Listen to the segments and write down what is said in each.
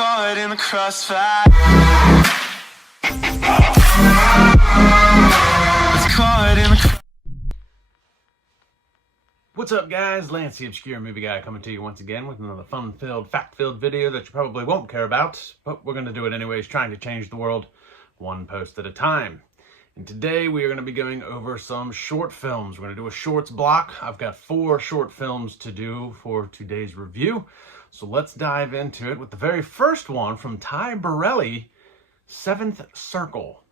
caught in the crossfire. It's caught in the What's up, guys? Lance, the Obscure Movie Guy, coming to you once again with another fun-filled, fact-filled video that you probably won't care about, but we're going to do it anyways, trying to change the world one post at a time. And today we are going to be going over some short films. We're going to do a shorts block. I've got 4 short films to do for today's review, so let's dive into it with the very first one from Ty Burrell, 7th Circle.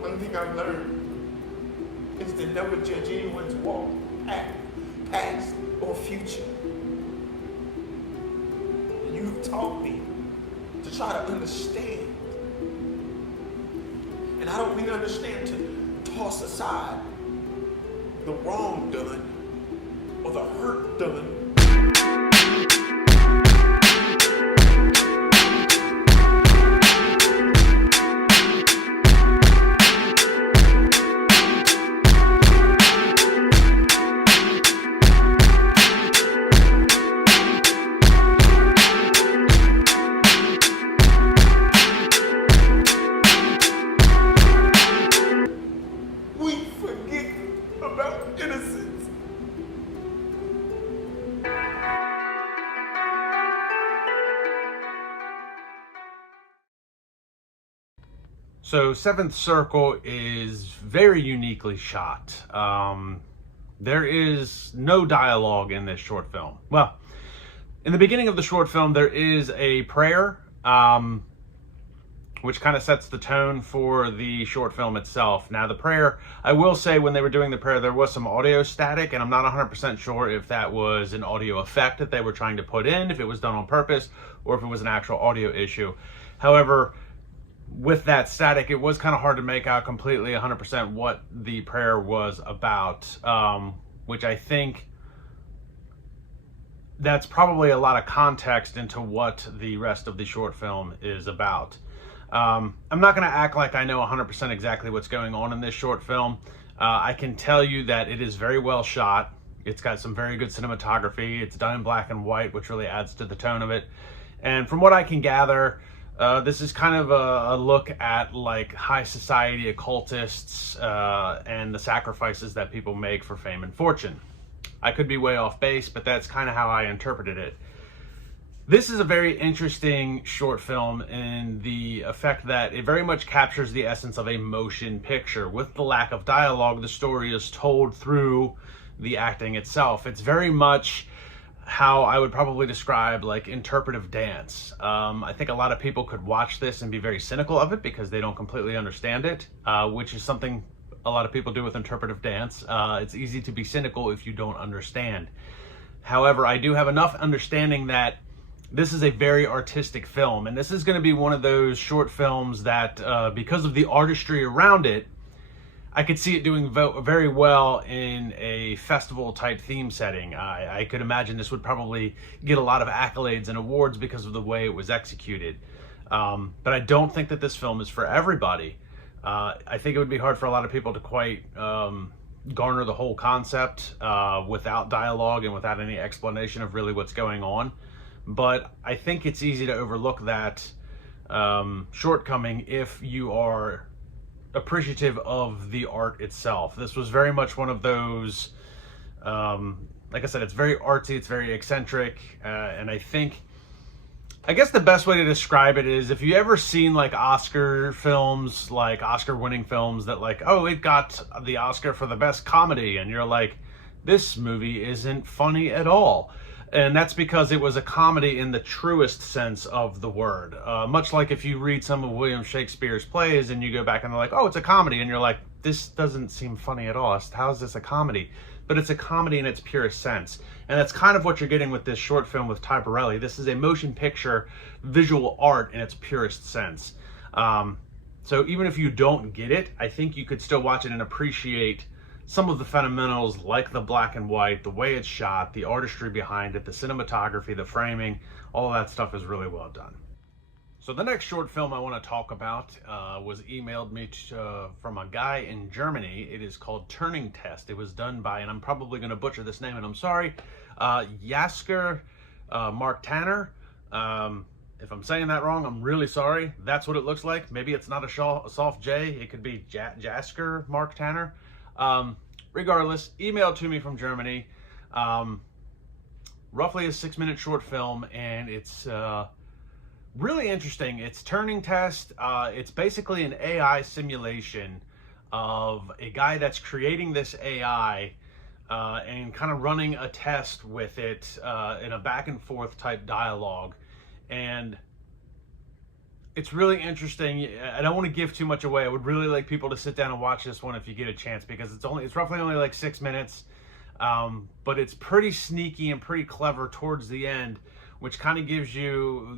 One thing I've learned is to never judge anyone's walk, act, past, or future. You've taught me to try to understand. And I don't mean understand to toss aside the wrong done or the hurt done. So 7th Circle is very uniquely shot. There is no dialogue in this short film. Well, in the beginning of the short film, there is a prayer, which kind of sets the tone for the short film itself. Now, the prayer, I will say when they were doing the prayer, there was some audio static, and I'm not 100% sure if that was an audio effect that they were trying to put in, if it was done on purpose, or if it was an actual audio issue. However, with that static, it was kind of hard to make out completely 100% what the prayer was about, which I think that's probably a lot of context into what the rest of the short film is about. I'm not going to act like I know 100% exactly what's going on in this short film. I can tell you that it is very well shot. It's got some very good cinematography. It's done in black and white, which really adds to the tone of it. And from what I can gather, this is kind of a look at like high society occultists and the sacrifices that people make for fame and fortune. I could be way off base, but that's kind of how I interpreted it. This is a very interesting short film in the effect that it very much captures the essence of a motion picture. With the lack of dialogue, the story is told through the acting itself. It's very much how I would probably describe like interpretive dance. I think a lot of people could watch this and be very cynical of it because they don't completely understand it, which is something a lot of people do with interpretive dance. It's easy to be cynical if you don't understand. However, I do have enough understanding that this is a very artistic film, and this is going to be one of those short films that because of the artistry around it, I could see it doing very well in a festival type theme setting. I could imagine this would probably get a lot of accolades and awards because of the way it was executed. But I don't think that this film is for everybody. I think it would be hard for a lot of people to quite garner the whole concept without dialogue and without any explanation of really what's going on. But I think it's easy to overlook that shortcoming if you are appreciative of the art itself. This was very much one of those, like I said, it's very artsy, it's very eccentric, and I guess the best way to describe it is if you ever seen like Oscar films, like Oscar winning films that like, oh, it got the Oscar for the best comedy, and you're like, this movie isn't funny at all. And that's because it was a comedy in the truest sense of the word. Much like if you read some of William Shakespeare's plays and you go back and they're like, oh, it's a comedy. And you're like, this doesn't seem funny at all. How is this a comedy? But it's a comedy in its purest sense. And that's kind of what you're getting with this short film with Ty Burrell. This is a motion picture visual art in its purest sense. So even if you don't get it, I think you could still watch it and appreciate some of the fundamentals, like the black and white, the way it's shot, the artistry behind it, the cinematography, the framing, all of that stuff is really well done. So the next short film I want to talk about was emailed me from a guy in Germany. It is called Turning Test. It was done by, and I'm probably going to butcher this name, and I'm sorry, Jasker Mark Tanner. If I'm saying that wrong, I'm really sorry. That's what it looks like. Maybe it's not a soft J. It could be Jasker Mark Tanner. Regardless, email to me from Germany. Roughly a 6-minute short film, and it's really interesting. It's Turing Test. It's basically an AI simulation of a guy that's creating this AI and kind of running a test with it in a back and forth type dialogue. And it's really interesting. I don't want to give too much away. I would really like people to sit down and watch this one if you get a chance, because it's roughly only like 6 minutes, but it's pretty sneaky and pretty clever towards the end, which kind of gives you,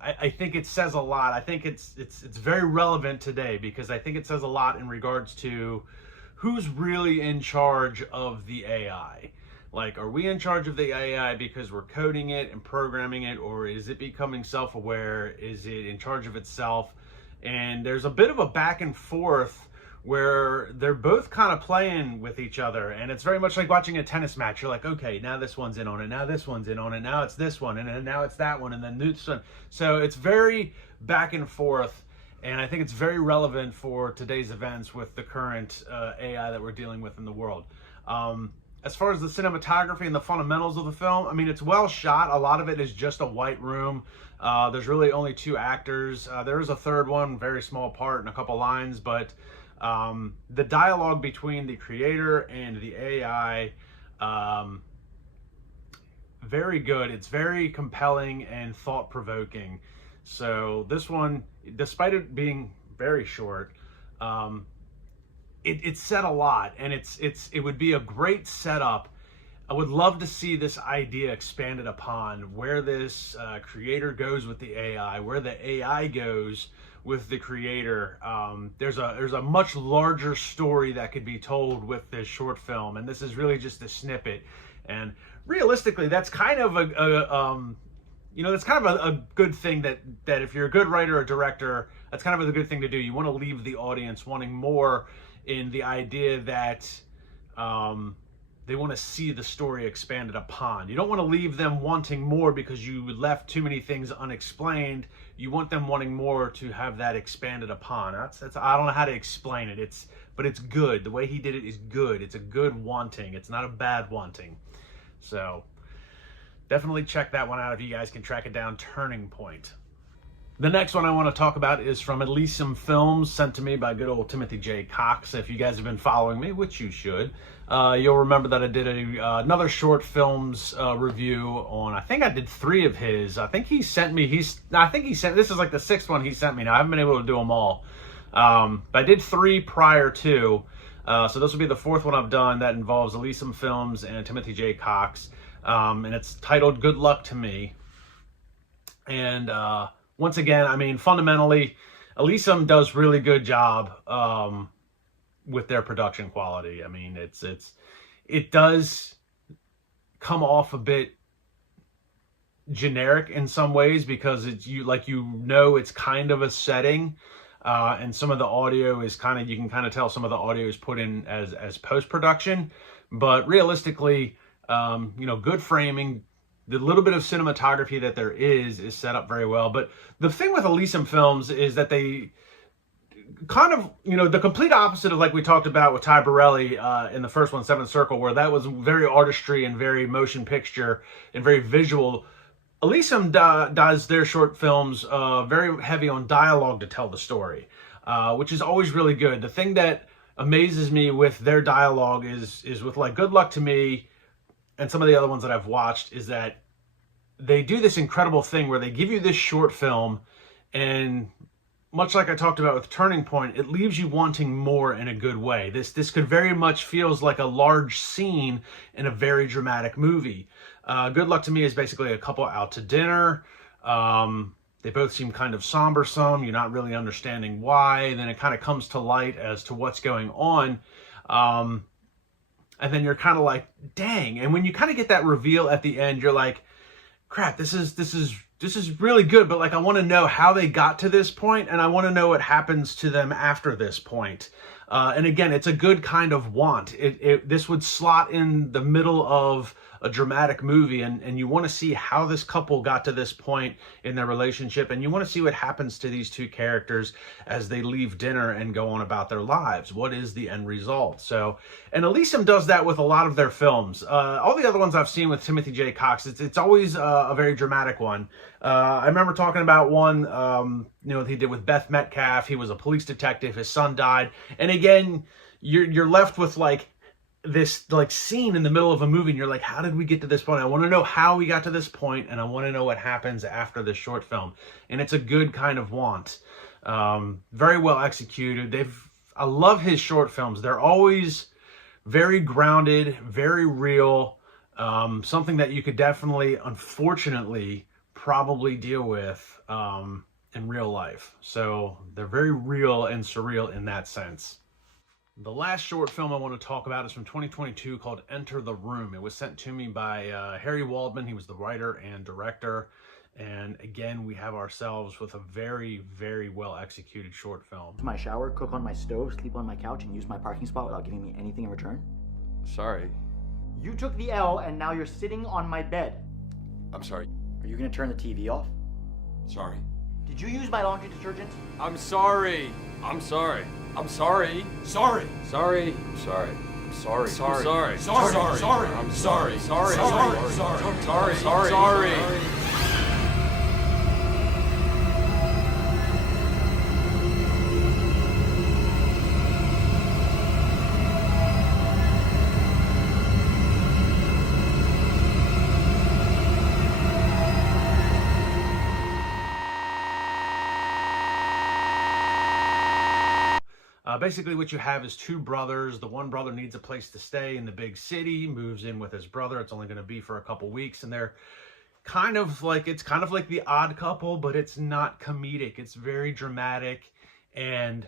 I think it says a lot. I think it's very relevant today, because I think it says a lot in regards to who's really in charge of the AI. Like, are we in charge of the AI because we're coding it and programming it, or is it becoming self-aware? Is it in charge of itself? And there's a bit of a back and forth where they're both kind of playing with each other, and it's very much like watching a tennis match. You're like, okay, now this one's in on it, now this one's in on it, now it's this one, and then now it's that one, and then this one. So it's very back and forth, and I think it's very relevant for today's events with the current AI that we're dealing with in the world. As far as the cinematography and the fundamentals of the film, I mean, it's well shot. A lot of it is just a white room. There's really only 2 actors. There is a third one, very small part and a couple lines, but the dialogue between the creator and the AI, very good. It's very compelling and thought-provoking. So this one, despite it being very short, it said a lot, and it would be a great setup. I would love to see this idea expanded upon, where this creator goes with the AI, where the AI goes with the creator. There's a much larger story that could be told with this short film, and this is really just a snippet. And realistically, that's kind of that's kind of a good thing, that if you're a good writer or director, that's kind of a good thing to do. You want to leave the audience wanting more, in the idea that they want to see the story expanded upon. You don't want to leave them wanting more because you left too many things unexplained. You want them wanting more to have that expanded upon. That's I don't know how to explain it. But it's good. The way he did it is good. It's a good wanting. It's not a bad wanting. So definitely check that one out if you guys can track it down. Turning Point. The next one I want to talk about is from Elysium Films, sent to me by good old Timothy J. Cox. If you guys have been following me, which you should, you'll remember that I did another short films review on, I think I did 3 of his. I think he sent me, this is like the 6th one he sent me now. I haven't been able to do them all. But I did 3 prior to, so this will be the 4th one I've done that involves Elysium Films and Timothy J. Cox. And it's titled Good Luck to Me. And, once again, I mean, fundamentally, Elysium does really good job with their production quality. I mean, it does come off a bit generic in some ways, because it's it's kind of a setting, and some of the audio is you can kind of tell some of the audio is put in as post-production, but realistically, good framing. The little bit of cinematography that there is set up very well. But the thing with Elysium Films is that they kind of, the complete opposite of, like we talked about with Ty Burrelli in the first one, 7ircle, where that was very artistry and very motion picture and very visual. Elysium does their short films very heavy on dialogue to tell the story, which is always really good. The thing that amazes me with their dialogue is with like Good Luck to Me and some of the other ones that I've watched, is that they do this incredible thing where they give you this short film, and much like I talked about with Turning Point, it leaves you wanting more in a good way. This could very much feels like a large scene in a very dramatic movie. Good Luck to Me is basically a couple out to dinner. They both seem kind of somber. You're not really understanding why. And then it kind of comes to light as to what's going on. And then you're kind of like, dang. And when you kind of get that reveal at the end, you're like, crap, this is really good. But like, I want to know how they got to this point, and I want to know what happens to them after this point. And again, it's a good kind of want. This would slot in the middle of a dramatic movie, and you want to see how this couple got to this point in their relationship, and you want to see what happens to these two characters as they leave dinner and go on about their lives. What is the end result? So, and Elysium does that with a lot of their films. All the other ones I've seen with Timothy J. Cox, it's always a very dramatic one. I remember talking about one, he did with Beth Metcalf. He was a police detective. His son died. And again, you're left with like this like scene in the middle of a movie, and you're like, how did we get to this point? I want to know how we got to this point, and I want to know what happens after this short film. And it's a good kind of want. Very well executed. I love his short films. They're always very grounded, very real. Something that you could definitely, unfortunately, probably deal with in real life. So they're very real and surreal in that sense. The last short film I want to talk about is from 2022 called Enter the Room. It was sent to me by Harry Waldman. He was the writer and director. And again, we have ourselves with a very, very well executed short film. My shower, cook on my stove, sleep on my couch, and use my parking spot without giving me anything in return? Sorry. You took the L and now you're sitting on my bed. I'm sorry. Are you gonna turn the TV off? Sorry. Did you use my laundry detergent? I'm sorry. I'm sorry. I'm sorry. Sorry. Sorry. I'm sorry. I'm sorry. Sorry. Sorry. Sorry. Sorry. I'm sorry. Sorry. Sorry. Sorry. Sorry. Sorry. Basically what you have is two brothers. The one brother needs a place to stay in the big city, moves in with his brother. It's only going to be for a couple weeks, and they're kind of like The Odd Couple, but it's not comedic. It's very dramatic. And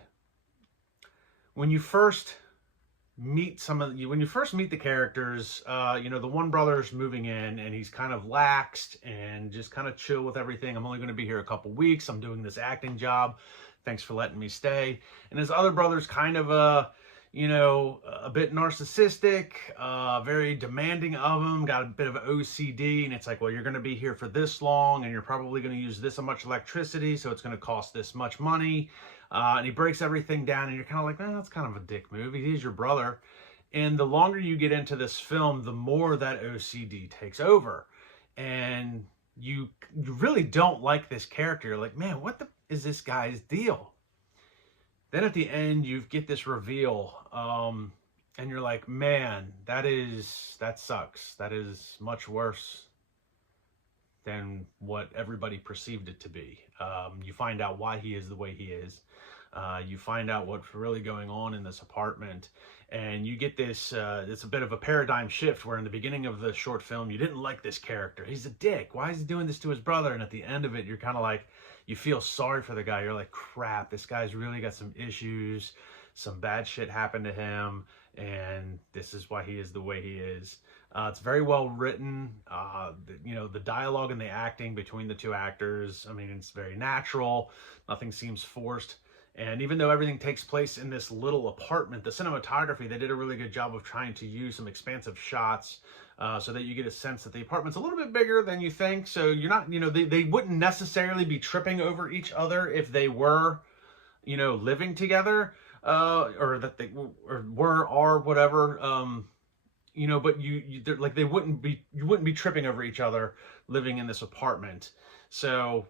when you first meet the characters, the one brother's moving in and he's kind of laxed and just kind of chill with everything. I'm only going to be here a couple weeks. I'm doing this acting job. Thanks for letting me stay. And his other brother's kind of a bit narcissistic, very demanding of him, got a bit of OCD, and it's like, well, you're going to be here for this long, and you're probably going to use this much electricity, so it's going to cost this much money. And he breaks everything down, and you're kind of like, that's kind of a dick move. He's your brother. And the longer you get into this film, the more that OCD takes over. And you really don't like this character. You're like, man, what the is this guy's deal? Then at the end, you get this reveal, and you're like, man, that sucks. That is much worse than what everybody perceived it to be. You find out why he is the way he is. You find out what's really going on in this apartment, and you get this, it's a bit of a paradigm shift where in the beginning of the short film, you didn't like this character. He's a dick. Why is he doing this to his brother? And at the end of it, you're kind of like, you feel sorry for the guy. You're like, crap, this guy's really got some issues. Some bad shit happened to him, and this is why he is the way he is. It's very well written. The dialogue and the acting between the two actors, I mean, it's very natural. Nothing seems forced. And even though everything takes place in this little apartment, the cinematography, they did a really good job of trying to use some expansive shots so that you get a sense that the apartment's a little bit bigger than you think. So you're not, they wouldn't necessarily be tripping over each other if they were, living together, or that they are whatever. But you wouldn't be tripping over each other living in this apartment. So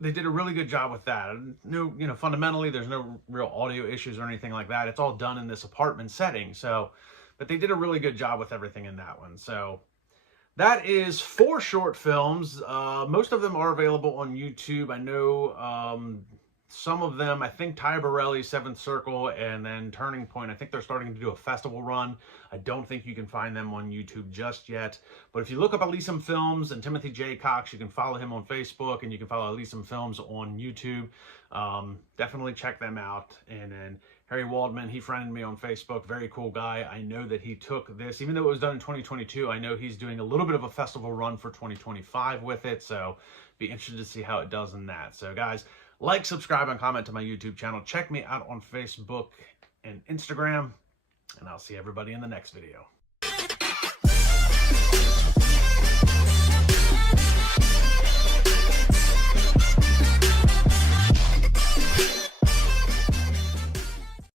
they did a really good job with that. No, fundamentally, there's no real audio issues or anything like that. It's all done in this apartment setting. So, but they did a really good job with everything in that one. So that is 4 short films. Most of them are available on YouTube. I know some of them, I think Ty Burrelli's 7ircle and then Turning Point, I think they're starting to do a festival run. I don't think you can find them on YouTube just yet. But if you look up Elysium Films and Timothy J. Cox, you can follow him on Facebook and you can follow Elysium Films on YouTube. Definitely check them out. And then Harry Waldman, he friended me on Facebook. Very cool guy. I know that he took this, even though it was done in 2022, I know he's doing a little bit of a festival run for 2025 with it. So be interested to see how it does in that. So guys, like, subscribe, and comment to my YouTube channel. Check me out on Facebook and Instagram. And I'll see everybody in the next video.